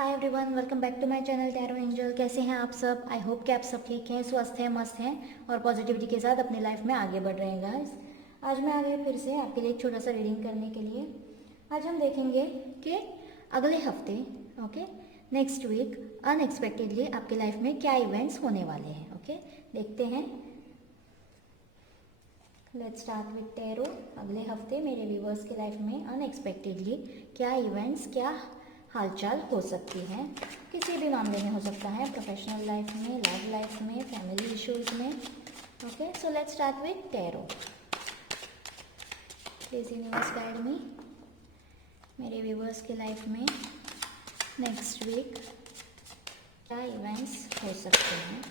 Hi everyone, welcome back to my channel tarot angel. कैसे हैं आप सब? आई होप कि आप सब ठीक हैं, स्वस्थ हैं, मस्त हैं और पॉजिटिविटी के साथ अपनी लाइफ में आगे बढ़ रहे हैं गाइस। आज मैं आ गई फिर से आपके लिए एक छोटा सा रीडिंग करने के लिए। आज हम देखेंगे कि अगले हफ्ते ओके नेक्स्ट वीक अनएक्सपेक्टेडली आपके लाइफ में क्या इवेंट्स होने वाले हैं। ओके देखते हैं। Let's start with tarot. अगले हफ्ते मेरे व्यूवर्स के लाइफ में अनएक्सपेक्टेडली क्या इवेंट्स, क्या हालचाल हो सकती है। किसी भी मामले में हो सकता है, प्रोफेशनल लाइफ में, लव लाइफ में, फैमिली इश्यूज में। Okay so let's start with tarot. Please universe guide me. मेरे व्यूवर्स के लाइफ में नेक्स्ट वीक क्या इवेंट्स हो सकते हैं।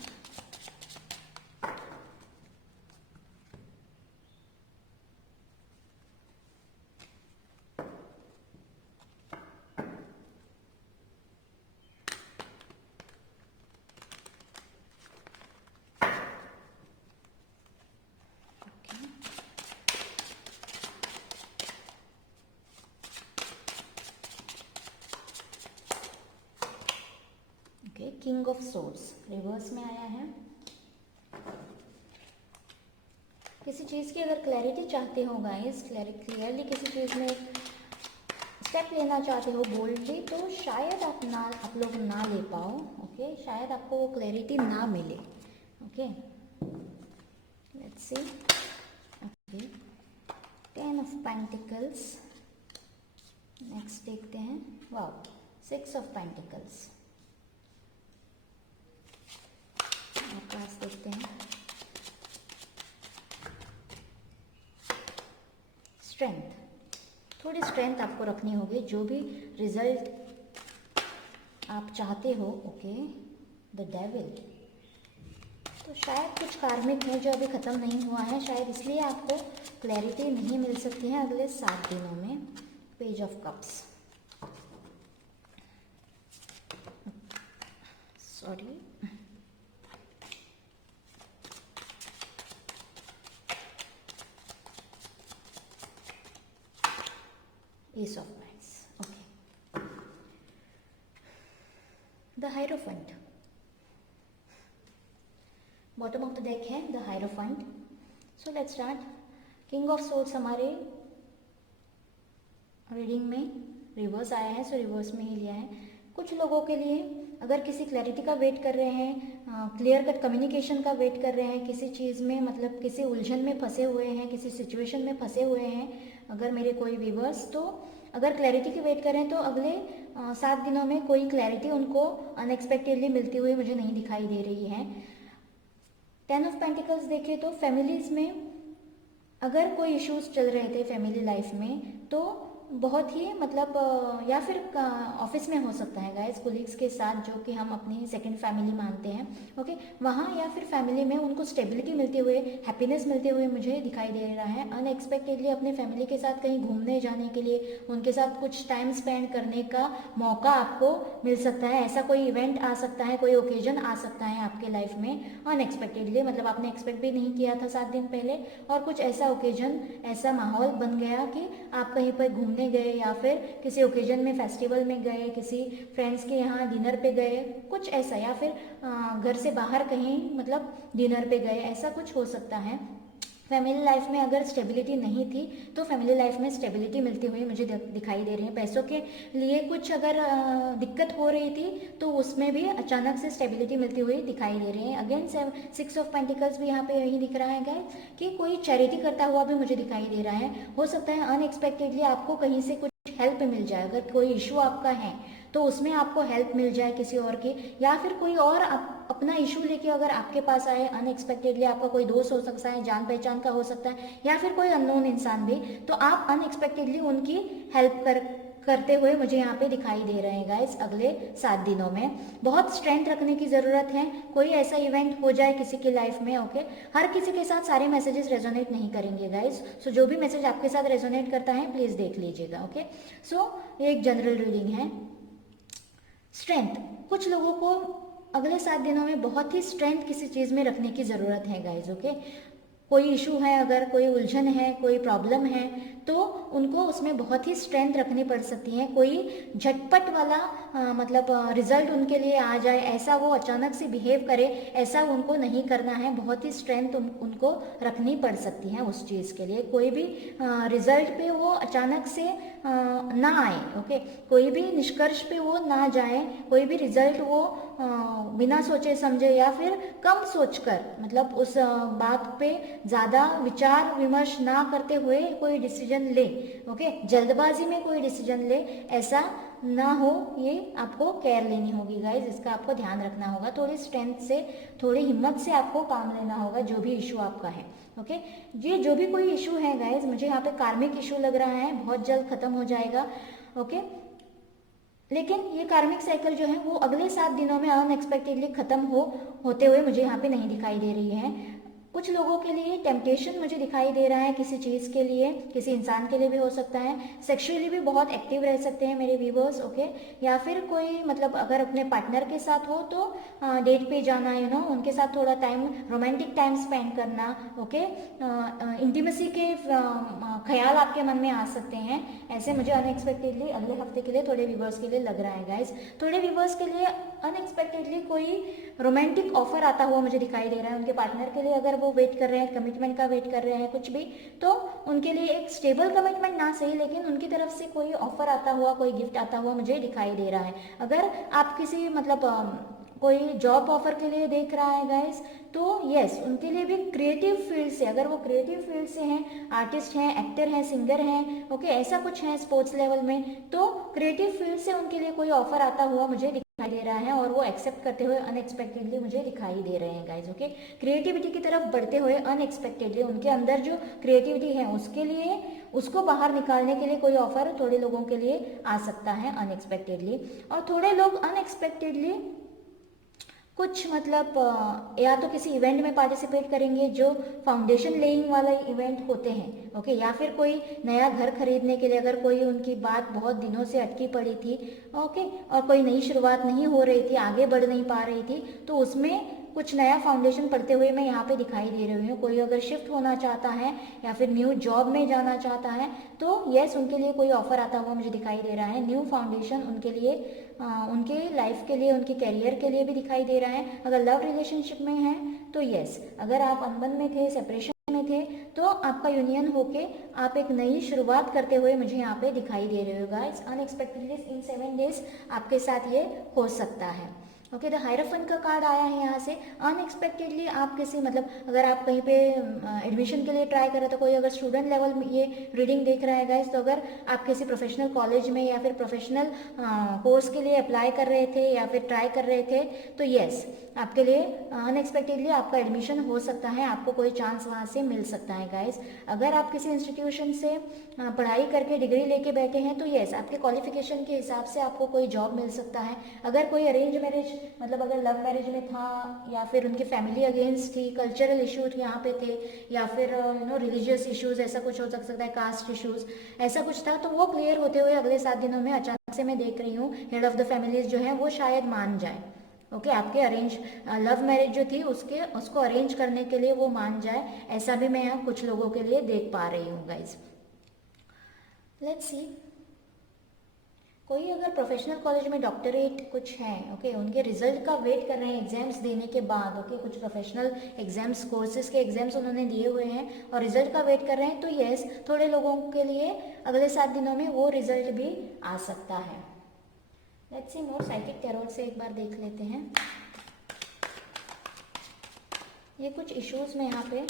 किंग ऑफ सोर्ड्स रिवर्स में आया है। किसी चीज़ की अगर क्लैरिटी चाहते हो गाइस, क्लियरली किसी चीज़ में स्टेप लेना चाहते हो बोल्डली, तो शायद आप लोग ना ले पाओ। ओके शायद आपको वो क्लैरिटी ना मिले। Okay let's see. Okay 10 of pentacles. Next देखते हैं। Wow 6 of pentacles. पास देखते हैं। स्ट्रेंथ, थोड़ी स्ट्रेंथ आपको रखनी होगी जो भी रिजल्ट आप चाहते हो। ओके द डेविल, तो शायद कुछ कार्मिक है जो अभी ख़त्म नहीं हुआ है, शायद इसलिए आपको क्लैरिटी नहीं मिल सकती है अगले 7 दिनों में। Page of cups, sorry Ace of Wands. Okay. The Hierophant. Bottom of the deck है The Hierophant. So let's start. King of Swords हमारे रीडिंग में रिवर्स आया है, सो रिवर्स में ही लिया है। कुछ लोगों के लिए अगर किसी क्लैरिटी का वेट कर रहे हैं, क्लियर कट कम्युनिकेशन का वेट कर रहे हैं, किसी चीज़ में मतलब किसी उलझन में फंसे हुए हैं, किसी सिचुएशन में फंसे हुए हैं, अगर मेरे कोई व्यूवर्स तो अगर क्लैरिटी की वेट करें तो अगले 7 दिनों में कोई क्लैरिटी उनको अनएक्सपेक्टेडली मिलती हुई मुझे नहीं दिखाई दे रही है। 10 ऑफ पेंटिकल्स देखें तो फैमिलीज़ में अगर कोई इश्यूज चल रहे थे फैमिली लाइफ में, तो बहुत ही मतलब या फिर ऑफिस में हो सकता है गाइस, कोलीग्स के साथ जो कि हम अपनी सेकंड फैमिली मानते हैं। ओके वहाँ या फिर फैमिली में उनको स्टेबिलिटी मिलते हुए, हैप्पीनेस मिलते हुए मुझे दिखाई दे रहा है। अनएक्सपेक्टेडली अपने फैमिली के साथ कहीं घूमने जाने के लिए, उनके साथ कुछ टाइम स्पेंड करने का मौका आपको मिल सकता है। ऐसा कोई इवेंट आ सकता है, कोई ओकेजन आ सकता है आपके लाइफ में अनएक्सपेक्टेडली, मतलब आपने एक्सपेक्ट भी नहीं किया था 7 दिन पहले, और कुछ ऐसा ओकेजन, ऐसा माहौल बन गया कि आप कहीं पर घूमने गए या फिर किसी ओकेजन में, फेस्टिवल में गए, किसी फ्रेंड्स के यहाँ डिनर पे गए, कुछ ऐसा, या फिर घर से बाहर कहीं मतलब डिनर पे गए, ऐसा कुछ हो सकता है। फैमिली लाइफ में अगर स्टेबिलिटी नहीं थी तो फैमिली लाइफ में स्टेबिलिटी मिलती हुई मुझे दिखाई दे रही है। पैसों के लिए कुछ अगर दिक्कत हो रही थी तो उसमें भी अचानक से स्टेबिलिटी मिलती हुई दिखाई दे रही है। अगेन 6 ऑफ पेंटिकल्स भी यहाँ पे यही दिख रहा है गाइस कि कोई चैरिटी करता हुआ भी मुझे दिखाई दे रहा है। हो सकता है अनएक्सपेक्टेडली आपको कहीं से कुछ हेल्प मिल जाए। अगर कोई इशू आपका है तो उसमें आपको हेल्प मिल जाए किसी और की, या फिर कोई और अपना इशू लेके अगर आपके पास आए अनएक्सपेक्टेडली, आपका कोई दोस्त हो सकता है, जान पहचान का हो सकता है, या फिर कोई अननोन इंसान भी, तो आप अनएक्सपेक्टेडली उनकी हेल्प करते हुए मुझे यहाँ पे दिखाई दे रहे हैं गाइस। अगले 7 दिनों में बहुत स्ट्रेंथ रखने की ज़रूरत है। कोई ऐसा इवेंट हो जाए किसी की लाइफ में। ओके हर किसी के साथ सारे मैसेजेस रेजोनेट नहीं करेंगे गाइस, सो जो भी मैसेज आपके साथ रेजोनेट करता है प्लीज़ देख लीजिएगा। ओके सो ये एक जनरल रीडिंग है। स्ट्रेंथ, कुछ लोगों को अगले 7 दिनों में बहुत ही स्ट्रेंथ किसी चीज़ में रखने की ज़रूरत है गाइज। ओके कोई इशू है, अगर कोई उलझन है, कोई प्रॉब्लम है, तो उनको उसमें बहुत ही स्ट्रेंथ रखनी पड़ सकती है। कोई झटपट वाला मतलब रिजल्ट उनके लिए आ जाए, ऐसा वो अचानक से बिहेव करे, ऐसा उनको नहीं करना है। बहुत ही स्ट्रेंथ उनको रखनी पड़ सकती है उस चीज़ के लिए। कोई भी रिजल्ट पे वो अचानक से ना आए, ओके, कोई भी निष्कर्ष पे वो ना जाए, कोई भी रिजल्ट वो बिना सोचे समझे या फिर कम सोचकर, मतलब उस बात पे ज़्यादा विचार विमर्श ना करते हुए कोई डिसीजन ले, ओके, जल्दबाजी में कोई डिसीजन ले, ऐसा ना हो, ये आपको केयर लेनी होगी गाइज, इसका आपको ध्यान रखना होगा। थोड़ी स्ट्रेंथ से, थोड़ी हिम्मत से आपको काम लेना होगा जो भी इशू आपका है, ओके। ये जो भी कोई इशू है गाइज, मुझे यहाँ पे कार्मिक इशू लग रहा है, बहुत जल्द खत्म हो जाएगा, ओके। लेकिन ये कार्मिक साइकिल जो है वो अगले 7 दिनों में अनएक्सपेक्टेडली खत्म होते हुए मुझे यहाँ पे नहीं दिखाई दे रही है। कुछ लोगों के लिए टेम्पटेशन मुझे दिखाई दे रहा है, किसी चीज़ के लिए, किसी इंसान के लिए भी हो सकता है। सेक्सुअली भी बहुत एक्टिव रह सकते हैं मेरे व्यूवर्स, ओके। या फिर कोई मतलब अगर अपने पार्टनर के साथ हो तो डेट पे जाना, उनके साथ थोड़ा टाइम, रोमांटिक टाइम स्पेंड करना, ओके। इंटीमेसी के ख्याल आपके मन में आ सकते हैं। ऐसे मुझे अनएक्सपेक्टेडली अगले हफ्ते के लिए थोड़े व्यूवर्स के लिए लग रहा है गाइज। थोड़े व्यूवर्स के लिए अनएक्सपेक्टेडली कोई रोमांटिक ऑफर आता हुआ मुझे दिखाई दे रहा है। उनके पार्टनर के लिए अगर वो वेट कर रहे हैं, कमिटमेंट का वेट कर रहे हैं कुछ भी, तो उनके लिए एक स्टेबल कमिटमेंट ना सही, लेकिन उनकी तरफ से कोई ऑफर आता हुआ, कोई गिफ्ट आता हुआ मुझे दिखाई दे रहा है। अगर आप किसी मतलब कोई जॉब ऑफर के लिए देख रहा है गाइस, तो यस, उनके लिए भी क्रिएटिव फील्ड से, अगर वो क्रिएटिव फील्ड से हैं, आर्टिस्ट हैं, एक्टर हैं, सिंगर हैं, ओके, ऐसा कुछ है स्पोर्ट्स लेवल में, तो क्रिएटिव फील्ड से उनके लिए कोई ऑफर आता हुआ मुझे दिखाई दे रहा है और वो एक्सेप्ट करते हुए अनएक्सपेक्टेडली मुझे दिखाई दे रहे हैं गाइज, ओके। क्रिएटिविटी की तरफ बढ़ते हुए अनएक्सपेक्टेडली, उनके अंदर जो क्रिएटिविटी है उसके लिए, उसको बाहर निकालने के लिए कोई ऑफर थोड़े लोगों के लिए आ सकता है अनएक्सपेक्टेडली। और थोड़े लोग अनएक्सपेक्टेडली कुछ मतलब या तो किसी इवेंट में पार्टिसिपेट करेंगे जो फाउंडेशन लेइंग वाला इवेंट होते हैं, ओके, या फिर कोई नया घर खरीदने के लिए, अगर कोई उनकी बात बहुत दिनों से अटकी पड़ी थी, ओके, और कोई नई शुरुआत नहीं हो रही थी, आगे बढ़ नहीं पा रही थी, तो उसमें कुछ नया फाउंडेशन पढ़ते हुए मैं यहाँ पे दिखाई दे रही हूँ। कोई अगर शिफ्ट होना चाहता है या फिर न्यू जॉब में जाना चाहता है, तो यस, उनके लिए कोई ऑफर आता हुआ मुझे दिखाई दे रहा है। न्यू फाउंडेशन उनके लिए, उनके लाइफ के लिए, उनके करियर के लिए भी दिखाई दे रहा है। अगर लव रिलेशनशिप में है तो यस, अगर आप अनबन में थे, सेपरेशन में थे, तो आपका यूनियन होके आप एक नई शुरुआत करते हुए मुझे यहाँ पे दिखाई दे रहे हो गाइस। अनएक्सपेक्टेडली इन 7 डेज आपके साथ ये हो सकता है, ओके। द हायरफन का कार्ड आया है यहाँ से। अनएक्सपेक्टेडली आप किसी मतलब अगर आप कहीं पे एडमिशन के लिए ट्राई कर रहे, तो कोई अगर स्टूडेंट लेवल में ये रीडिंग देख रहा है गाइस, तो अगर आप किसी प्रोफेशनल कॉलेज में या फिर प्रोफेशनल कोर्स के लिए अप्लाई कर रहे थे या फिर ट्राई कर रहे थे, तो येस, आपके लिए अनएक्सपेक्टेडली आपका एडमिशन हो सकता है, आपको कोई चांस वहाँ से मिल सकता है गाइस। अगर आप किसी इंस्टीट्यूशन से पढ़ाई करके डिग्री लेके बैठे हैं, तो येस, आपके क्वालिफिकेशन के हिसाब से आपको कोई जॉब मिल सकता है। अगर कोई अरेंज मैरिज, मतलब अगर लव मैरिज में था या फिर उनकी फैमिली अगेंस्ट थी, कल्चरल इशूज यहाँ पे थे, या फिर रिलीजियस इशूज, ऐसा कुछ हो सकता है, कास्ट इशूज, ऐसा कुछ था, तो वो क्लियर होते हुए अगले 7 दिनों में अचानक से मैं देख रही हूँ हेड ऑफ द फैमिलीज जो है वो शायद मान जाए, ओके। आपके अरेंज लव मैरिज जो थी उसको अरेंज करने के लिए वो मान जाए, ऐसा भी मैं यहाँ कुछ लोगों के लिए देख पा रही हूँ गाइज। लेट्स सी, कोई अगर प्रोफेशनल कॉलेज में डॉक्टरेट कुछ है, ओके, उनके रिजल्ट का वेट कर रहे हैं एग्जाम्स देने के बाद, ओके, कुछ प्रोफेशनल एग्जाम्स, कोर्सेज के एग्जाम्स उन्होंने दिए हुए हैं और रिजल्ट का वेट कर रहे हैं, तो यस, थोड़े लोगों के लिए अगले 7 दिनों में वो रिजल्ट भी आ सकता है। Let's see more, psychic tarot से एक बार देख लेते हैं। ये कुछ इश्यूज में यहाँ पे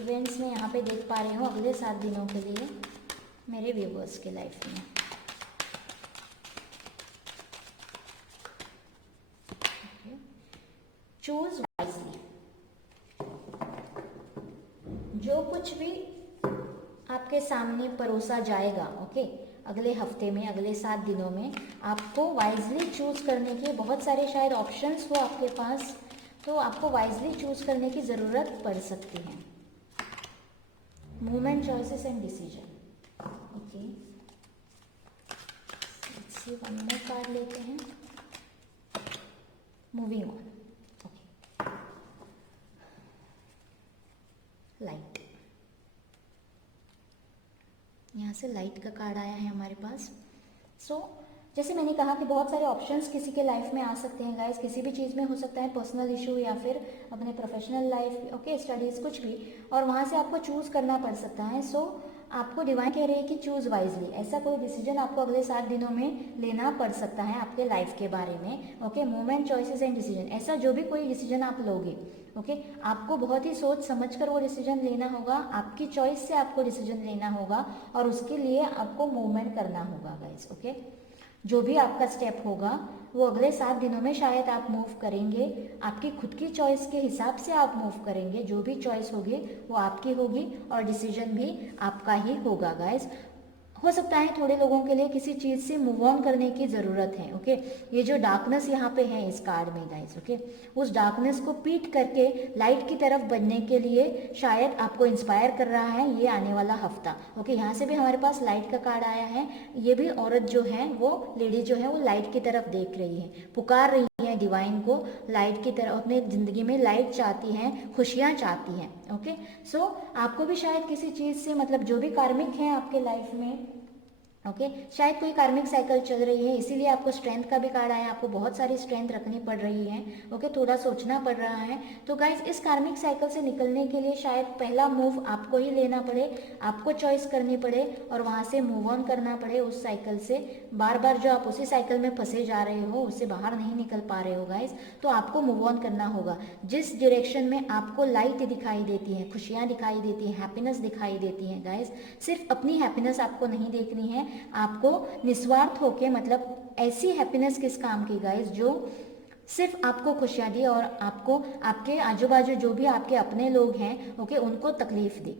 इवेंट्स में यहाँ पे देख पा रही हूँ अगले 7 दिनों के लिए मेरे व्यूवर्स के लाइफ में। चूज वाइजली, जो कुछ भी आपके सामने परोसा जाएगा, ओके, अगले हफ्ते में, अगले 7 दिनों में, आपको वाइजली चूज करने के बहुत सारे शायद ऑप्शंस हो आपके पास, तो आपको वाइजली चूज करने की ज़रूरत पड़ सकती है। Movement, choices and decision, okay. See one more card लेते हैं, मूविंग ऑन, ओके। लाइट, यहाँ से लाइट का कार्ड आया है हमारे पास। सो जैसे मैंने कहा कि बहुत सारे ऑप्शंस किसी के लाइफ में आ सकते हैं गाइस, किसी भी चीज़ में हो सकता है, पर्सनल इशू या फिर अपने प्रोफेशनल लाइफ, ओके, स्टडीज़, कुछ भी, और वहाँ से आपको चूज़ करना पड़ सकता है। सो आपको डिवाइन कह रहे हैं कि चूज़ वाइजली, ऐसा कोई डिसीजन आपको अगले 7 दिनों में लेना पड़ सकता है आपके लाइफ के बारे में, okay. Movement, choices and decision, ऐसा जो भी कोई डिसीजन आप लोगे, ओके, आपको बहुत ही सोच समझ कर वो डिसीजन लेना होगा, आपकी चॉइस से आपको डिसीजन लेना होगा और उसके लिए आपको मूवमेंट करना होगा गाइस, ओके। जो भी आपका स्टेप होगा वो अगले 7 दिनों में शायद आप मूव करेंगे, आपकी खुद की चॉइस के हिसाब से आप मूव करेंगे, जो भी चॉइस होगी वो आपकी होगी और डिसीजन भी आपका ही होगा गाइस। हो सकता है थोड़े लोगों के लिए किसी चीज़ से मूव ऑन करने की ज़रूरत है, ओके। ये जो डार्कनेस यहाँ पे है इस कार्ड में गाइस, ओके, उस डार्कनेस को पीट करके लाइट की तरफ बढ़ने के लिए शायद आपको इंस्पायर कर रहा है ये आने वाला हफ्ता, ओके। यहाँ से भी हमारे पास लाइट का कार्ड आया है, ये भी औरत जो है, वो लेडी जो है, वो लाइट की तरफ देख रही है, पुकार रही है डिवाइन को लाइट की तरफ, अपने ज़िंदगी में लाइट चाहती हैं, खुशियाँ चाहती हैं, ओके। सो आपको भी शायद किसी चीज़ से, मतलब जो भी कार्मिक है आपके लाइफ में, ओके, शायद कोई कार्मिक साइकिल चल रही है, इसीलिए आपको स्ट्रेंथ का भी कार्ड आया, आपको बहुत सारी स्ट्रेंथ रखनी पड़ रही है, ओके, थोड़ा सोचना पड़ रहा है। तो गाइस इस कार्मिक साइकिल से निकलने के लिए शायद पहला मूव आपको ही लेना पड़े, आपको चॉइस करनी पड़े और वहाँ से मूव ऑन करना पड़े उस साइकिल से। बार बार जो आप उसी साइकिल में फंसे जा रहे हो, उससे बाहर नहीं निकल पा रहे हो गाइस, तो आपको मूव ऑन करना होगा। जिस डायरेक्शन में आपको लाइट दिखाई देती है, खुशियाँ दिखाई देती हैं, हैप्पीनेस दिखाई देती हैं गाइस, सिर्फ अपनी हैप्पीनेस आपको नहीं देखनी है, आपको निस्वार्थ होके, मतलब ऐसी हैप्पीनेस किस काम की गाइस जो सिर्फ आपको खुशियाँ दी और आपको आपके आजू बाजू जो भी आपके अपने लोग हैं, ओके, उनको तकलीफ दी,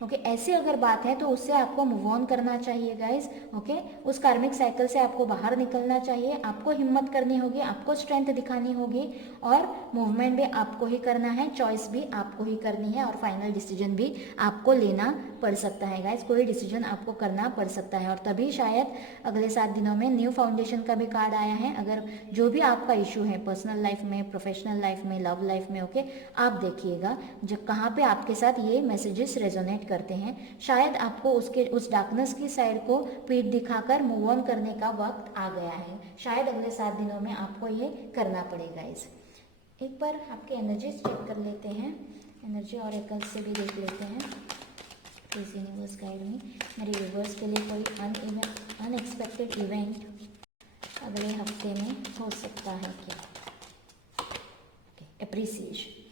ओके। ऐसे अगर बात है तो उससे आपको मूव ऑन करना चाहिए गाइस, ओके। उस कार्मिक साइकिल से आपको बाहर निकलना चाहिए, आपको हिम्मत करनी होगी, आपको स्ट्रेंथ दिखानी होगी और मूवमेंट भी आपको ही करना है, चॉइस भी आपको ही करनी है और फाइनल डिसीजन भी आपको लेना पड़ सकता है गाइस, कोई डिसीजन आपको करना पड़ सकता है। और तभी शायद अगले 7 दिनों में न्यू फाउंडेशन का भी कार्ड आया है। अगर जो भी आपका इशू है पर्सनल लाइफ में, प्रोफेशनल लाइफ में, लव लाइफ में, ओके, आप देखिएगा जब कहाँ पे आपके साथ ये मैसेजेस रेजोनेट करते हैं, शायद आपको उसके उस डार्कनेस की साइड को पीठ दिखाकर मूव ऑन करने का वक्त आ गया है। शायद अगले 7 दिनों में आपको ये करना पड़ेगा। एक बार आपके एनर्जीज चेक कर लेते हैं, एनर्जी और एकल से भी देख लेते हैं। प्लीज यूनिवर्स गाइड मी, मेरे व्यूवर्स के लिए कोई अनएक्सपेक्टेड इवेंट अगले हफ्ते में हो सकता है क्या? एप्रिसिएशन,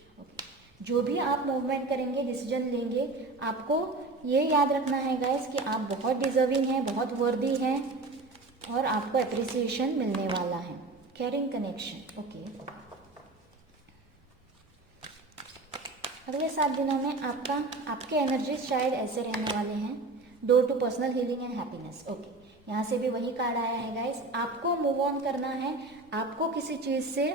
जो भी आप मूवमेंट करेंगे, डिसीजन लेंगे, आपको ये याद रखना है गाइस कि आप बहुत डिजर्विंग हैं, बहुत वर्दी हैं और आपको एप्रिसिएशन मिलने वाला है। Caring connection, okay. अगले 7 दिनों में आपके एनर्जीज शायद ऐसे रहने वाले हैं, door to personal healing and happiness, okay. यहाँ से भी वही कार्ड आया है गाइस, आपको मूव ऑन करना है, आपको किसी चीज़ से,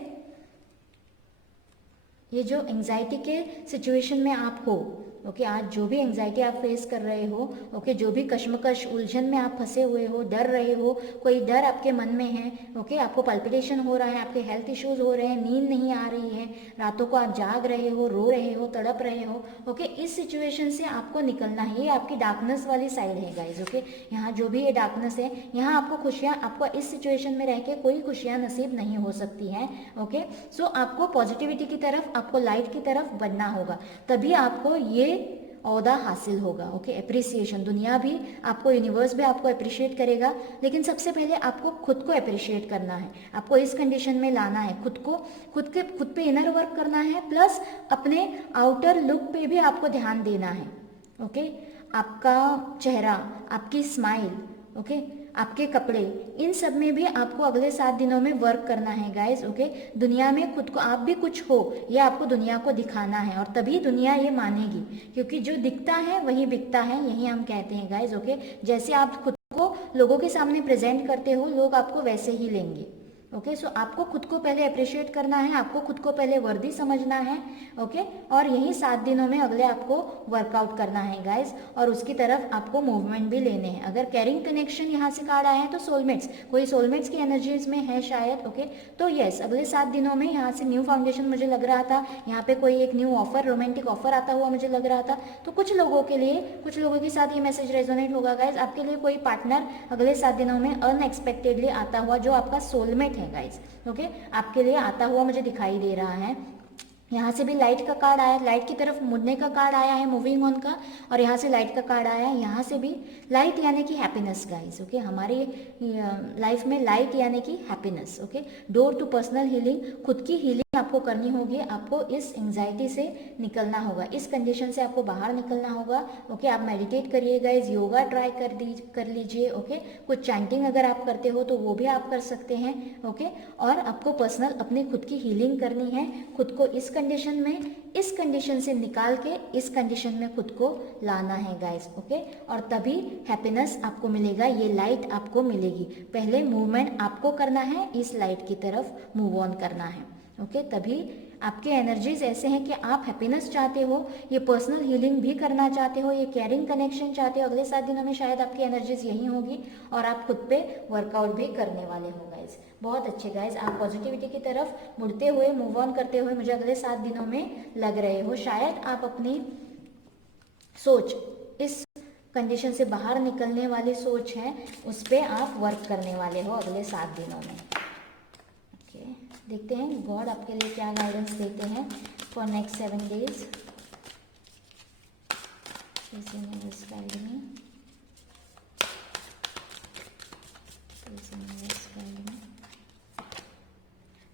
ये जो एंजाइटी के सिचुएशन में आप हो, ओके, आज जो भी एंजाइटी आप फेस कर रहे हो, ओके, जो भी कश्मकश उलझन में आप फंसे हुए हो, डर रहे हो, कोई डर आपके मन में है, ओके, आपको पल्पिटेशन हो रहा है, आपके हेल्थ इश्यूज हो रहे हैं, नींद नहीं आ रही है, रातों को आप जाग रहे हो, रो रहे हो, तड़प रहे हो, ओके, इस सिचुएशन से आपको निकलना है। ये आपकी डार्कनेस वाली साइड है गाइज, ओके। यहाँ जो भी ये डार्कनेस है, यहाँ आपको खुशियाँ, आपको इस सिचुएशन में रह के कोई खुशियाँ नसीब नहीं हो सकती हैं, ओके। सो आपको पॉजिटिविटी की तरफ, आपको लाइट की तरफ बढ़ना होगा, तभी आपको ये ओहदा हासिल होगा, ओके। एप्रिसिएशन, दुनिया भी आपको, यूनिवर्स भी आपको अप्रिशिएट करेगा, लेकिन सबसे पहले आपको खुद को अप्रिशिएट करना है, आपको इस कंडीशन में लाना है, खुद पे इनर वर्क करना है, प्लस अपने आउटर लुक पे भी आपको ध्यान देना है, ओके। आपका चेहरा, आपकी स्माइल, ओके, आपके कपड़े, इन सब में भी आपको अगले 7 दिनों में वर्क करना है गाइस, ओके। दुनिया में खुद को, आप भी कुछ हो, ये आपको दुनिया को दिखाना है और तभी दुनिया ये मानेगी, क्योंकि जो दिखता है वही बिकता है, यही हम कहते हैं गाइस, ओके। जैसे आप खुद को लोगों के सामने प्रेजेंट करते हो, लोग आपको वैसे ही लेंगे, ओके। सो आपको खुद को पहले अप्रिशिएट करना है, आपको खुद को पहले वर्दी समझना है। ओके, और यही 7 दिनों में अगले आपको वर्कआउट करना है गाइज, और उसकी तरफ आपको मूवमेंट भी लेने हैं। अगर कैरिंग कनेक्शन यहाँ से कार्ड आया है तो सोलमेट्स, कोई सोलमेट्स की एनर्जीज में है शायद। ओके, तो यस, अगले 7 दिनों में यहाँ से न्यू फाउंडेशन मुझे लग रहा था, यहाँ पे कोई एक न्यू ऑफर, रोमांटिक ऑफर आता हुआ मुझे लग रहा था। तो कुछ लोगों के लिए, कुछ लोगों के साथ ये मैसेज रेजोनेट होगा गाइज, आपके लिए कोई पार्टनर अगले 7 दिनों में अनएक्सपेक्टेडली आता हुआ, जो आपका सोलमेट है गाइज, ओके, आपके लिए आता हुआ मुझे दिखाई दे रहा है। यहाँ से भी लाइट का कार्ड आया, लाइट की तरफ मुड़ने का कार्ड आया है, मूविंग ऑन का, और यहाँ से लाइट का कार्ड आया है। यहाँ से भी लाइट यानी कि हैप्पीनेस गाइस, ओके, हमारी लाइफ में लाइट यानी कि happiness. Okay, door to personal healing, खुद की हीलिंग आपको करनी होगी, आपको इस एंजाइटी से निकलना होगा, इस कंडीशन से आपको बाहर निकलना होगा। ओके, आप मेडिटेट करिए गाइज, योगा ट्राई कर लीजिए। ओके, कुछ चैंटिंग अगर आप करते हो तो वो भी आप कर सकते हैं। ओके, और आपको पर्सनल अपनी खुद की हीलिंग करनी है, खुद को इस कंडीशन में, इस कंडीशन से निकाल के इस कंडीशन में खुद को लाना है गाइस। ओके, और तभी हैप्पीनेस आपको मिलेगा, ये लाइट आपको मिलेगी। पहले मूवमेंट आपको करना है, इस लाइट की तरफ मूव ऑन करना है। ओके, तभी आपके एनर्जीज ऐसे हैं कि आप हैप्पीनेस चाहते हो, ये पर्सनल हीलिंग भी करना चाहते हो, ये केयरिंग कनेक्शन चाहते हो। अगले 7 दिनों में शायद आपकी एनर्जीज यही होगी और आप खुद पे वर्कआउट भी करने वाले हो गाइज। बहुत अच्छे गाइज, आप पॉजिटिविटी की तरफ मुड़ते हुए, मूव ऑन करते हुए मुझे अगले 7 दिनों में लग रहे हो। शायद आप अपनी सोच, इस कंडीशन से बाहर निकलने वाली सोच है, उस पर आप वर्क करने वाले हो अगले 7 दिनों में। देखते हैं गॉड आपके लिए क्या गाइडेंस देते हैं for next 7 days.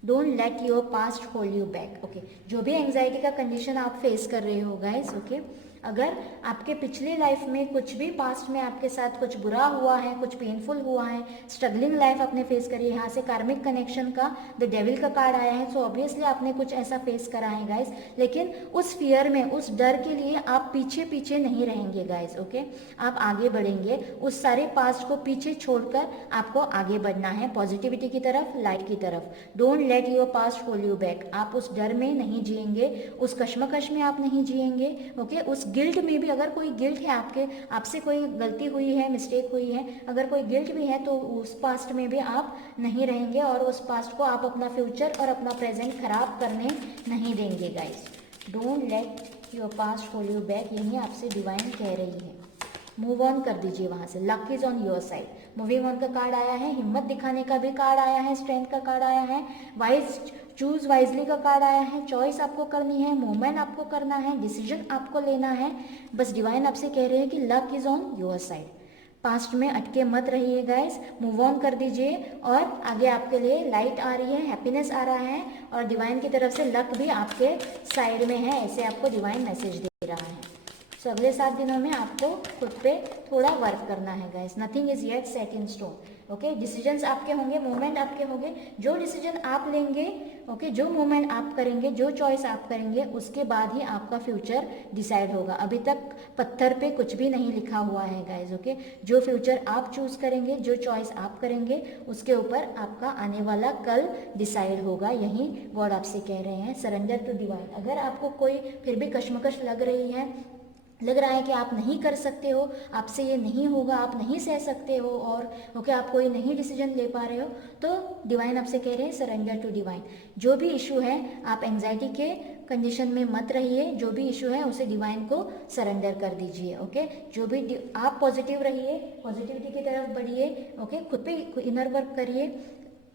Don't let your past hold you back. Okay, जो भी एंजाइटी का कंडीशन आप फेस कर रहे हो गाइस, ओके, अगर आपके पिछले लाइफ में कुछ भी, पास्ट में आपके साथ कुछ बुरा हुआ है, कुछ पेनफुल हुआ है, स्ट्रगलिंग लाइफ आपने फेस करी है, यहाँ से कार्मिक कनेक्शन का द डेविल का कार्ड आया है, सो ऑब्वियसली आपने कुछ ऐसा फेस करा है गाइस। लेकिन उस फियर में, उस डर के लिए आप पीछे पीछे नहीं रहेंगे गाइस। ओके, आप आगे बढ़ेंगे, उस सारे पास्ट को पीछे छोड़कर आपको आगे बढ़ना है, पॉजिटिविटी की तरफ, लाइट की तरफ। Don't let your past hold you back. आप उस डर में नहीं जिएंगे, उस कश्मकश में आप नहीं जिएंगे। ओके, उस गिल्ट में भी, अगर कोई गिल्ट है आपसे कोई गलती हुई है, मिस्टेक हुई है, अगर कोई गिल्ट भी है, तो उस पास्ट में भी आप नहीं रहेंगे और उस पास्ट को आप अपना फ्यूचर और अपना प्रेजेंट खराब करने नहीं देंगे guys. Don't let your past hold you back, यही आपसे डिवाइन कह रही है। मूव ऑन कर दीजिए वहां से, luck is on your side. Moving on का कार्ड आया है, हिम्मत दिखाने का भी कार्ड आया है, स्ट्रेंथ का कार्ड आया है, वाइज चूज वाइजली का कार्ड आया है। चॉइस आपको करनी है, मूवमेंट आपको करना है, डिसीजन आपको लेना है। बस डिवाइन आपसे कह रहे हैं कि luck is on your side. Past में अटके मत रहिए गाइस, मूव ऑन कर दीजिए और आगे आपके लिए लाइट आ रही है, हैप्पीनेस आ रहा है और डिवाइन की तरफ से लक भी आपके साइड में है, ऐसे आपको डिवाइन मैसेज दे रहा है। सो अगले 7 दिनों में आपको खुद पे थोड़ा वर्क करना है guys. Nothing is yet set in stone. Okay, decisions आपके होंगे, मूवमेंट आपके होंगे, जो डिसीजन आप लेंगे, ओके, जो मूवमेंट आप करेंगे, जो चॉइस आप करेंगे, उसके बाद ही आपका फ्यूचर डिसाइड होगा। अभी तक पत्थर पे कुछ भी नहीं लिखा हुआ है गाइस। ओके, जो फ्यूचर आप चूज करेंगे, जो चॉइस आप करेंगे, उसके ऊपर आपका आने वाला कल डिसाइड होगा। यही गॉड आपसे कह रहे हैं, सरेंडर टू डिवाइन। अगर आपको कोई फिर भी कश्मकश लग रही है, लग रहा है कि आप नहीं कर सकते हो, आपसे ये नहीं होगा, आप नहीं सह सकते हो और ओके, आप कोई नहीं डिसीजन ले पा रहे हो, तो डिवाइन आपसे कह रहे हैं सरेंडर टू डिवाइन। जो भी इशू है, आप एंजाइटी के कंडीशन में मत रहिए, जो भी इशू है उसे डिवाइन को सरेंडर कर दीजिए। ओके, जो भी आप पॉजिटिव रहिए, पॉजिटिविटी की तरफ बढ़िए। ओके, खुद पे इनर वर्क करिए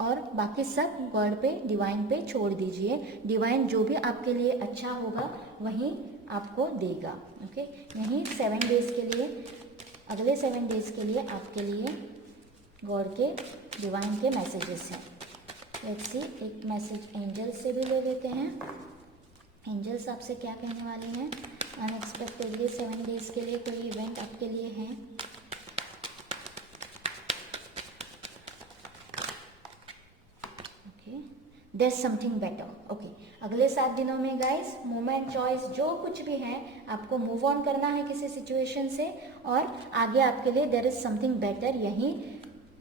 और बाकी सब गॉड पे, डिवाइन पे छोड़ दीजिए। डिवाइन जो भी आपके लिए अच्छा होगा वही आपको देगा। ओके, यही 7 डेज के लिए, अगले 7 डेज के लिए आपके लिए गॉड के, डिवाइन के मैसेजेस हैं। लेट्स सी, एक मैसेज एंजल्स से भी ले लेते हैं। एंजल्स आपसे क्या कहने वाले हैं अनएक्सपेक्टेडली 7 डेज के लिए, कोई इवेंट आपके लिए है। There's something better. ओके, अगले 7 दिनों में गाइस, मूवमेंट, चॉइस, जो कुछ भी है, आपको मूव ऑन करना है किसी सिचुएशन से और आगे आपके लिए देयर इज समथिंग बेटर, यही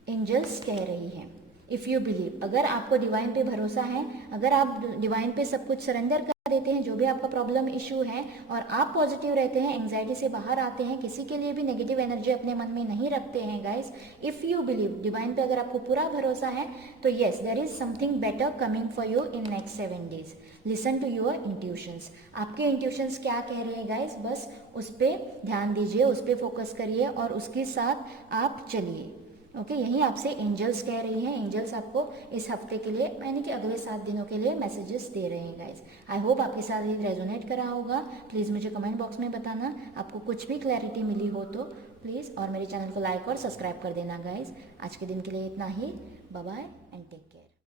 एंजल्स कह रही है। इफ़ यू बिलीव, अगर आपको डिवाइन पे भरोसा है, अगर आप डिवाइन पे सब कुछ सरेंडर कर देते हैं, जो भी आपका प्रॉब्लम इशू है, और आप पॉजिटिव रहते हैं, एंग्जाइटी से बाहर आते हैं, किसी के लिए भी नेगेटिव एनर्जी अपने मन में नहीं रखते हैं guys, if you believe, divine पे अगर आपको पूरा भरोसा है, तो yes there is something better coming for you in next 7 days। Listen to your intuitions, आपके इंट्यूशंस क्या कह रहे हैं गाइस, बस उस पर ध्यान दीजिए, उस पर फोकस करिए और उसके साथ आप चलिए। ओके, यही आपसे एंजल्स कह रही हैं, एंजल्स आपको इस हफ्ते के लिए यानी कि अगले 7 दिनों के लिए मैसेजेस दे रहे हैं गाइस। आई होप आपके साथ ये रेजोनेट करा होगा। प्लीज़ मुझे कमेंट बॉक्स में बताना आपको कुछ भी क्लैरिटी मिली हो तो प्लीज़, और मेरे चैनल को लाइक और सब्सक्राइब कर देना गाइस। आज के दिन के लिए इतना ही, bye bye and take care.